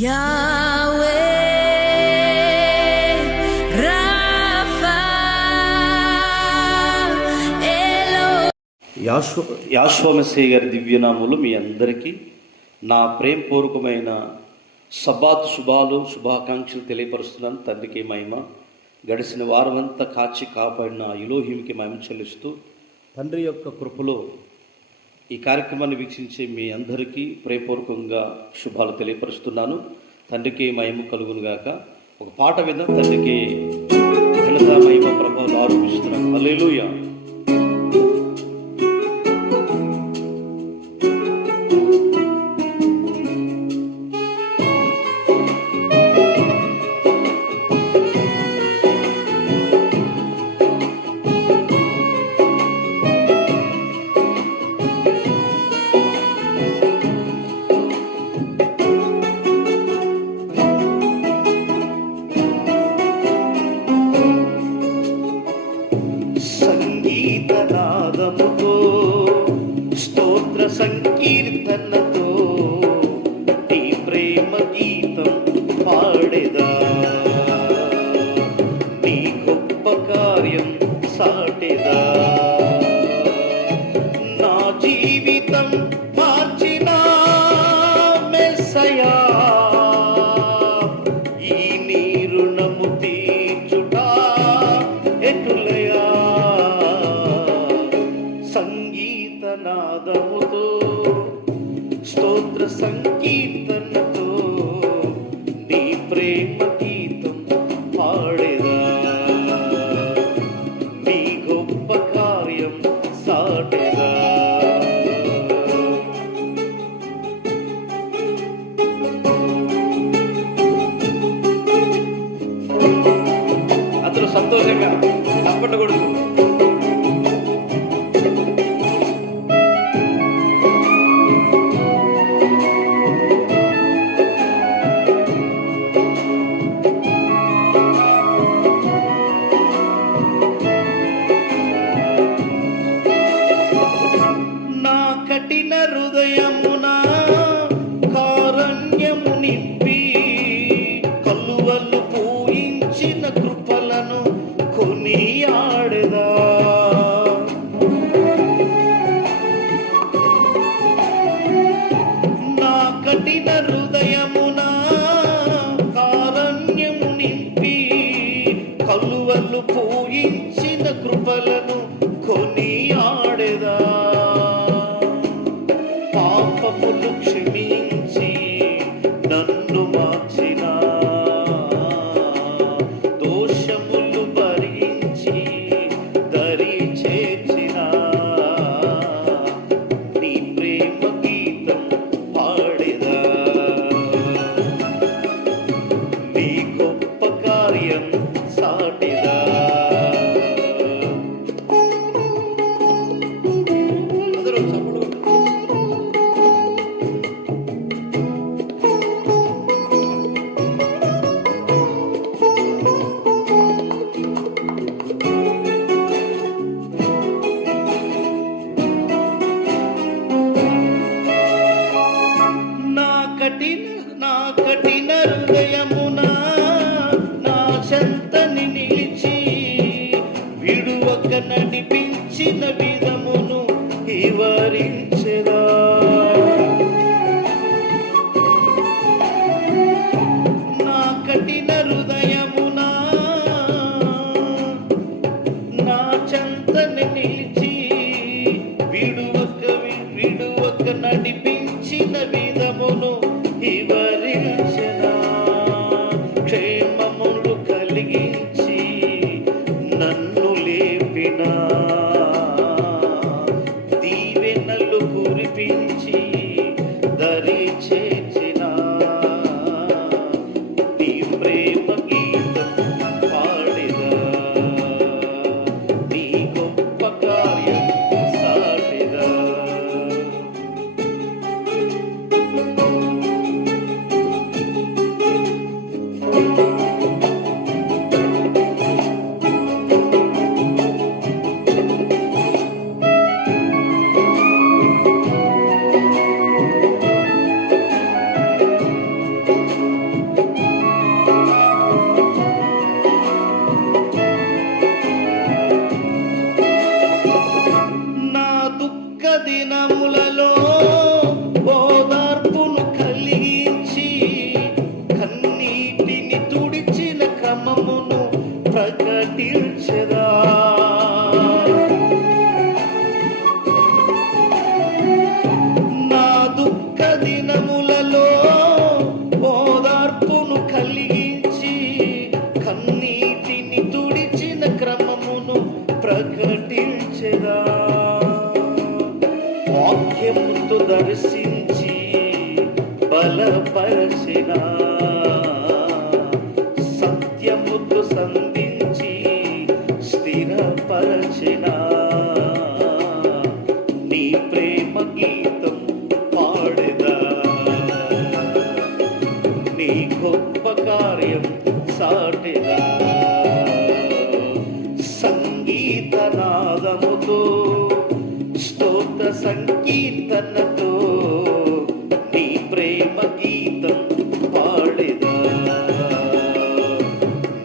Yahweh Rapha Elo. యాశ్వమసీ గారి దివ్యనామములు మీ అందరికీ నా ప్రేమపూర్వకమైన సబ్బాతు శుభాకాంక్షలు తెలియపరుస్తున్నాను. తండ్రికి మహిమ. గడిచిన వారమంతా కాచి కాపాడిన ఎలోహింకి మహిమ చెల్లిస్తూ తండ్రి యొక్క కృపలో ఈ కార్యక్రమాన్ని వీక్షించే మీ అందరికీ ప్రేమపూర్వకంగా శుభాలు తెలియపరుస్తున్నాను. తండ్రికి మహిమ కలుగునుగాక. ఒక పాట విందాం. తండ్రికి ఘనత మహిమ ప్రభావాలు ఆరోపిస్తున్నాను. హల్లెలూయా. సంగీతనాదముతో స్తోత్ర సంకీర్తనతో నీ ప్రేమ గీతం పాడేదా, నీ గొప్ప కార్యం సాటేదా. నా జీవితం మార్చిన మెస్సయా, ఈ నీ రుణము తీర్చుట ఎటులయా. సంగీతనాదముతో స్తోత్ర సంకీర్తనతో నీ ప్రేమ గీతం పాడేదా, నీ గొప్ప కార్యం సాటేదా. అందరూ సంతోషంగా తప్పకూడదు. కఠిన హృదయమున కారణ్యము నింపి కలువలు పూయించిన కృపలను కొనియాడెదా. నా కఠిన హృదయమున కారణ్యము నింపి కలువలు పూయించిన కృపలను కొనియాడెదా. పాపములు క్షమించి నన్ను మార్చిన, దోషములు భరించి దరి చేర్చిన నీ ప్రేమ గీతం పాడేదా, నీ గొప్ప కార్యం సాటేదా. నా కఠిన హృదయమున నా చెంతని నిలిచి విడువక నడిపించిన విధమును వివరించెదా. నా కఠిన హృదయమున నా చెంతని నిలిచి విడువక నడిపించిన విధమును వివరించెదా. క్షేమములు కలిగించి నన్ను లేపిన, దీవెనలు కురిపించి దరి చేర్చిన నీ ప్రేమ గీతం పాడేదా, నీ గొప్ప కార్యం సాటేదా. స్థిరపరచిన, సత్యముతో సంధించి స్థిరపరచిన నీ ప్రేమ గీతం పాడెదా, నీ గొప్ప కార్యం సాటెదా. సంగీతనాదముతో స్తోత్ర సంకీర్తనతో నీ ప్రేమ గీతం పాడెదా,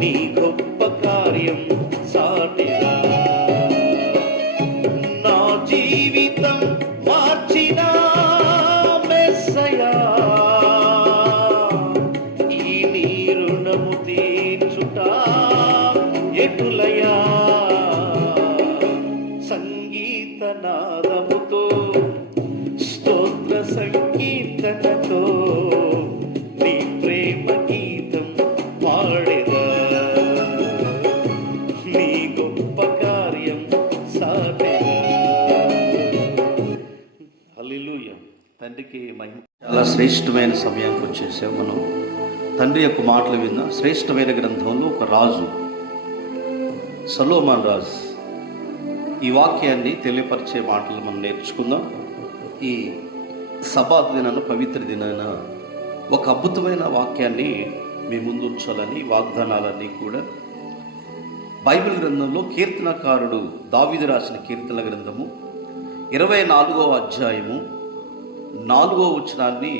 నీ గొప్ప కార్యం సాటెదా. నా జీవితం మార్చిన మెస్సయా, ఈ నీ రుణము తీర్చుట ఎటులయా. సంగీతనాదముతో స్తోత్ర సంకీర్తనతో నీ ప్రేమ గీతం పాడెదా, నీ గొప్ప కార్యం సాటెదా. హల్లెలూయా. తండ్రికి మహిమ. చాలా శ్రేష్టమైన సమయానికి వచ్చేసాం మనం. తండ్రి యొక్క మాటలు విన్న శ్రేష్టమైన గ్రంథంలో ఒక రాజు సొలొమోను రాజు ఈ వాక్యాన్ని తెలియపరిచే మాటలు మనం నేర్చుకుందాం. ఈ సబాత్ దినాన, పవిత్ర దినాన ఒక అద్భుతమైన వాక్యాన్ని మీ ముందు ఉంచాలని, వాగ్దానాలన్నీ కూడా బైబిల్ గ్రంథంలో కీర్తనకారుడు దావీదు రాసిన కీర్తన గ్రంథము 24వ అధ్యాయము 4వ వచనాన్ని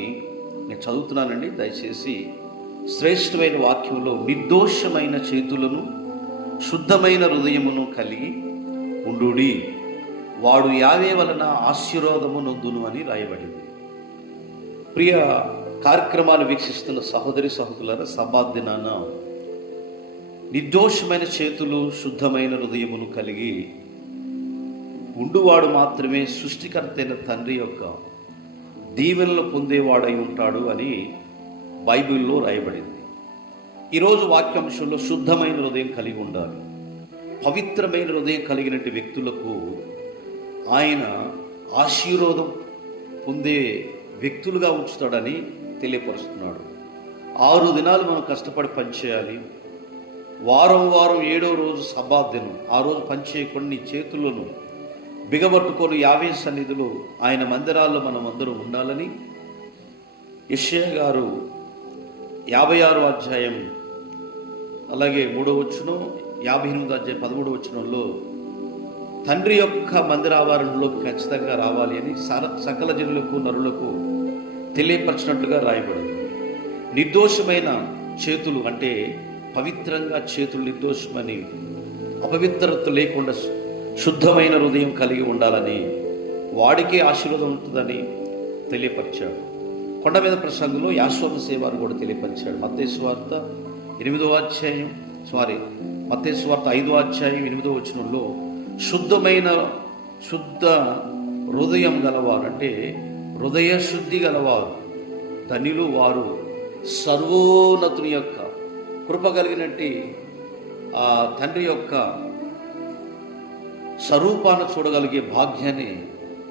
నేను చదువుతున్నానండి. దయచేసి శ్రేష్టమైన వాక్యంలో నిర్దోషమైన చేతులను శుద్ధమైన హృదయమును కలిగి ఉండుడి, వాడు యావే వలన ఆశీర్వాదము నొందును అని రాయబడింది. ప్రియ కార్యక్రమాలు వీక్షిస్తున్న సహోదరి సహోదరులారా, సబాత్ దినాన నిర్దోషమైన చేతులు శుద్ధమైన హృదయమును కలిగి ఉండువాడు మాత్రమే సృష్టికర్త అయిన తండ్రి యొక్క దీవెనలు పొందేవాడై ఉంటాడు అని బైబిల్లో రాయబడింది. ఈరోజు వాక్యాంశంలో శుద్ధమైన హృదయం కలిగి ఉండాలి. పవిత్రమైన హృదయం కలిగిన వ్యక్తులకు ఆయన ఆశీర్వాదం పొందే వ్యక్తులుగా ఉంచుతాడని తెలియపరుస్తున్నాడు. 6 దినాలు మనం కష్టపడి పనిచేయాలి. వారం 7వ రోజు సబాత్ దినం. ఆ రోజు పనిచేయకుండా నీ చేతులను బిగబట్టుకొని యావే సన్నిధిలో ఆయన మందిరాల్లో మనం అందరం ఉండాలని యెషయా గారు 56వ అధ్యాయం అలాగే 3వ వచనం, 58వ అధ్యాయం 13వ వచనంలో తండ్రి యొక్క మందిరావరణలోకి ఖచ్చితంగా రావాలి అని సకల జనులకు నరులకు తెలియపరిచినట్లుగా రాయబడింది. నిర్దోషమైన చేతులు అంటే పవిత్రంగా చేతులు నిర్దోషమని, అపవిత్రత లేకుండా శుద్ధమైన హృదయం కలిగి ఉండాలని, వాడికే ఆశీర్వాదం ఉంటుందని తెలియపరిచాడు. కొండ మీద ప్రసంగంలో యాశ్వమశేయ వారు కూడా తెలియపరిచాడు. మత్తయి సువార్త 5వ అధ్యాయం 8వ వచనంలో శుద్ధ హృదయం గలవారు అంటే హృదయ శుద్ధి గలవారు ధన్యులు, వారు సర్వోన్నతుని యొక్క కృప కలిగినట్టి ఆ తండ్రి యొక్క స్వరూపాన్ని చూడగలిగే భాగ్యాన్ని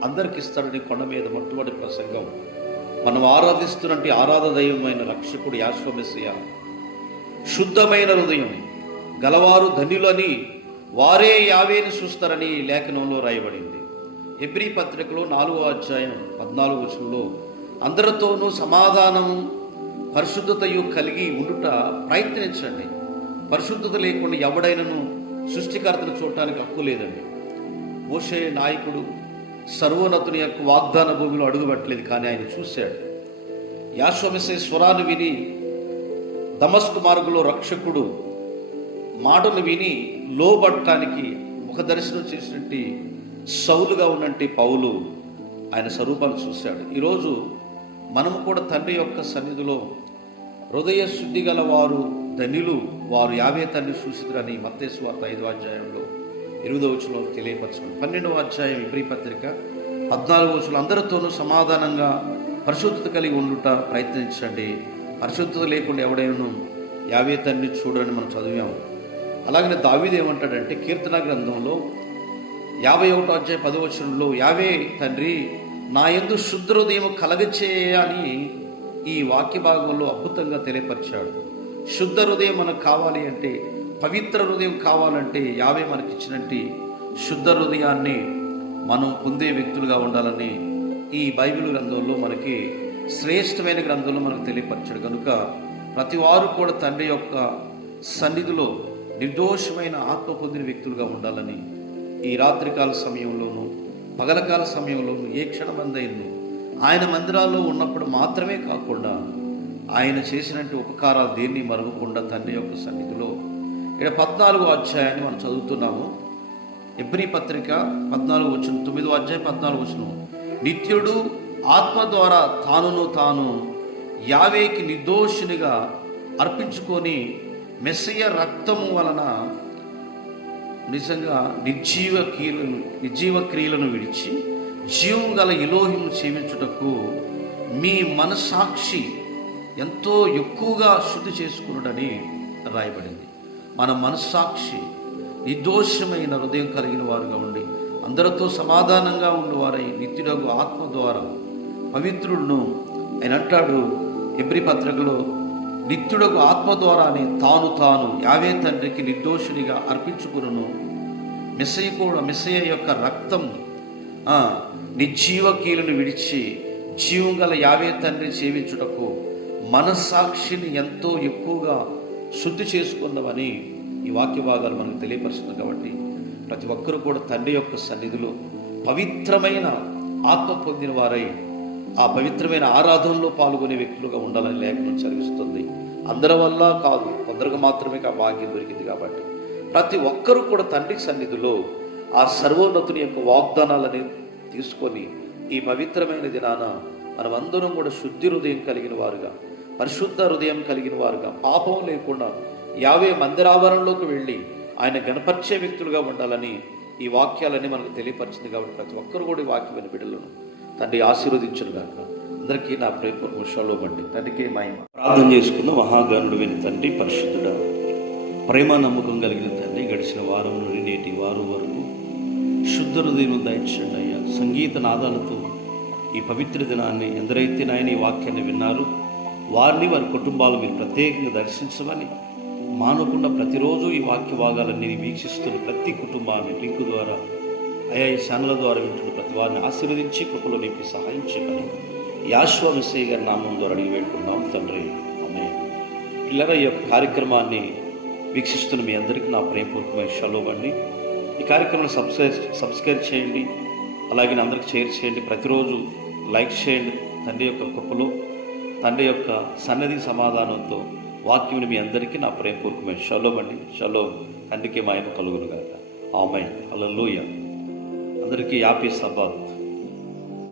అందరికి ఇస్తాడని కొండ మీద మొట్టమొదటి ప్రసంగం మనం ఆరాధిస్తున్నట్టు ఆరాధ దైవమైన రక్షకుడు యాశ్వమశేయ శుద్ధమైన హృదయం గలవారు ధన్యులని, వారే యావేని చూస్తారని లేఖనంలో రాయబడింది. హెబ్రీ పత్రికలో 4వ అధ్యాయం 14వ వచనంలో అందరితోనూ సమాధానము పరిశుద్ధతయు కలిగి ఉండుట ప్రయత్నించండి, పరిశుద్ధత లేకుండా ఎవడైనను సృష్టికర్తను చూడటానికి హక్కు లేదండి. మోషే నాయకుడు సర్వోన్నతుని యొక్క వాగ్దాన భూమిలో అడుగుపెట్టలేదు, కానీ ఆయన చూశాడు. యాశ్వమశేయ స్వరాన్ని విని దమస్కు మార్గంలో రక్షకుడు మాటను విని లోబడటానికి ముఖ దర్శనం చేసినట్టు సౌలుగా ఉన్నట్టు పౌలు ఆయన స్వరూపాన్ని చూశాడు. ఈరోజు మనము కూడా తండ్రి యొక్క సన్నిధిలో హృదయ శుద్ధి గల వారు ధన్యులు, వారు యావే తండ్రి చూసిరని మత్తయి సువార్త 5వ అధ్యాయంలో 8వ వచనంలో తెలియపరచుకోండి. 12వ అధ్యాయం హెబ్రీ పత్రిక 14వ వచనం అందరితోనూ సమాధానంగా పరిశుద్ధత కలిగి ఉండుట ప్రయత్నించండి, పరిశుద్ధత లేకుండా ఎవడైనా యావే తండ్రి చూడని మనం చదివాము. అలాగనే దావీదు ఏమంటాడంటే కీర్తన గ్రంథంలో 51వ అధ్యాయం 10వ వచనంలో యావే తండ్రి నా యందు శుద్ధ హృదయం కలగచేయ అని ఈ వాక్య భాగంలో అద్భుతంగా తెలియపరిచాడు. శుద్ధ హృదయం మనకు కావాలి అంటే, పవిత్ర హృదయం కావాలంటే యావే మనకిచ్చినట్టు శుద్ధ హృదయాన్ని మనం పొందే వ్యక్తులుగా ఉండాలని ఈ బైబిల్ గ్రంథంలో మనకి శ్రేష్టమైన గ్రంథంలో మనకు తెలియపరిచాడు. కనుక ప్రతి వారు కూడా తండ్రి యొక్క సన్నిధిలో నిర్దోషమైన ఆత్మ పొందిన వ్యక్తులుగా ఉండాలని ఈ రాత్రికాల సమయంలోనూ పగలకాల సమయంలోనూ ఏ క్షణమందైనను ఆయన మందిరాల్లో ఉన్నప్పుడు మాత్రమే కాకుండా ఆయన చేసినట్టు ఉపకారాలు దేన్ని మరవకుండా తండ్రి యొక్క సన్నిధిలో ఇక్కడ 14వ అధ్యాయాన్ని మనం చదువుతున్నాము. ఎబ్రీ పత్రిక 9వ అధ్యాయం 14 నిత్యుడు ఆత్మ ద్వారా తాను యావేకి నిర్దోషునిగా అర్పించుకొని మెస్సయ్య రక్తము వలన నిజంగా నిర్జీవ క్రియలను విడిచి జీవం గల ఎలోహిము సేవించుటకు మీ మనస్సాక్షి ఎంతో ఎక్కువగా శుద్ధి చేసుకున్నాడని రాయబడింది. మన మనస్సాక్షి నిర్దోషమైన హృదయం కలిగిన వారుగా ఉండి అందరితో సమాధానంగా ఉండేవారై నిత్యుడగు ఆత్మ ద్వారా పవిత్రుడును ఆయన అంటాడు ఎబ్రీ పత్రికలో, నిత్యుడగు ఆత్మ ద్వారానే తాను యావే తండ్రికి నిర్దోషునిగా అర్పించుకును మెస్సయ్య యొక్క రక్తం నిర్జీవ కీలను విడిచి జీవం గల యావే తండ్రి సేవించుటకు మనస్సాక్షిని ఎంతో ఎక్కువగా శుద్ధి చేసుకున్నామని ఈ వాక్య భాగాలు మనకు తెలియపరుస్తుంది. కాబట్టి ప్రతి ఒక్కరూ కూడా తండ్రి యొక్క సన్నిధిలో పవిత్రమైన ఆత్మ పొందిన వారై ఆ పవిత్రమైన ఆరాధనలో పాల్గొనే వ్యక్తులుగా ఉండాలని లేఖనం చదివిస్తుంది. అందరి వల్ల కాదు, కొందరికి మాత్రమే ఆ భాగ్యం దొరికింది. కాబట్టి ప్రతి ఒక్కరూ కూడా తండ్రి సన్నిధిలో ఆ సర్వోన్నతుని యొక్క వాగ్దానాలని తీసుకొని ఈ పవిత్రమైన దినాన మనమందరం కూడా శుద్ధి హృదయం కలిగిన వారుగా, పరిశుద్ధ హృదయం కలిగిన వారుగా, పాపం లేకుండా యావే మందిరావరణలోకి వెళ్ళి ఆయన గణపరిచే వ్యక్తులుగా ఉండాలని ఈ వాక్యాలన్నీ మనకు తెలియపరిచింది. కాబట్టి ప్రతి ఒక్కరు కూడా ఈ వాక్యమైన బిడ్డలను తండ్రి ఆశీర్వదించునుగాక. అందరికీ నా ప్రేమపూర్వక షలోమండి. తండ్రికి మహిమ. ప్రార్థన చేసుకున్న మహాగణుడు విని తండ్రి, పరిశుద్ధుడ, ప్రేమ నమ్మకం కలిగిన తండ్రి, గడిచిన వారం నుండి నేటి వారం వరకు శుద్ధ హృదయం దయచేయండి అయ్యా. సంగీత నాదాలతో ఈ పవిత్ర దినాన్ని ఎందరైతే నాయన ఈ వాక్యాన్ని విన్నారు వారిని, వారి కుటుంబాలు మీరు ప్రత్యేకంగా దర్శించమని, మానకుండా ప్రతిరోజు ఈ వాక్య భాగాలన్నీ వీక్షిస్తున్న ప్రతి కుటుంబాన్ని లింకు ద్వారా అయా ఈ ఛానల్ ద్వారా వింటున్న ప్రతి వారిని ఆశీర్వదించి కృపలో నింపి సహాయం చేయమని యాశ్వ మెస్సయ్య గారి నామం ద్వారా అడిగి వేడుకున్నాం తండ్రి, ఆమేన్. పిల్లల ఈ యొక్క కార్యక్రమాన్ని వీక్షిస్తున్న మీ అందరికీ నా ప్రేమపూర్వకమైన షలోమ్ అండి. ఈ కార్యక్రమాన్ని సబ్స్క్రైబ్ చేయండి, అలాగే అందరికి షేర్ చేయండి, ప్రతిరోజు లైక్ చేయండి. తండ్రి యొక్క కృపలో, తండ్రి యొక్క సన్నిధి సమాధానంతో వాక్యం మీ అందరికీ నా ప్రేమపూర్వకమైన షలోమ్ అండి. షలోమ్. తండ్రికి మహిమ కలుగును గాక. ఆమేన్. హల్లెలూయా. అందరికీ హ్యాపీ సబ్బాత్.